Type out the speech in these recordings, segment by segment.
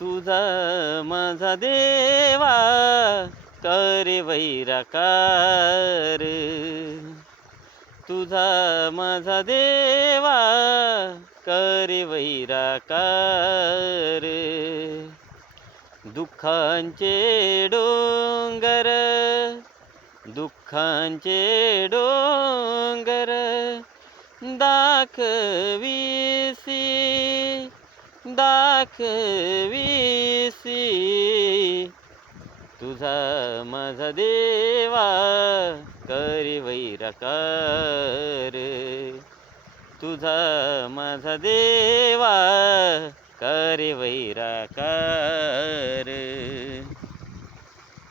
तुझा माझा देवा करे वैराकार. तुझा माझा देवा करे वैराकार. दुःखांचे डोंगर, दुःखांचे डोंगर दाखविसी, दाखविसी. तुझा माझा देवा करे वैराकार. तुझा माझा देवा करे वैराकार.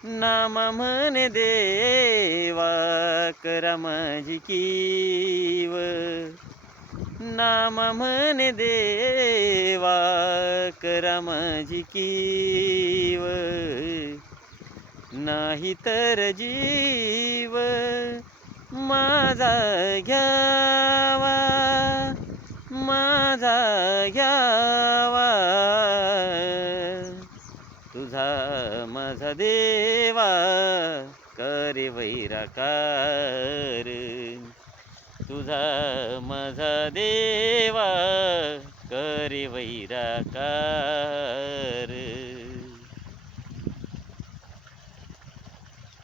नाम म्हणे देवा करा माझी कीव. नाम म्हणे देवा करा माझी कीव. नाही तर जीव माझा घ्यावा, माझा घ्यावा. तुझा माझा देवा करे वैराकार. तुझा माझा देवा करे वैराकार.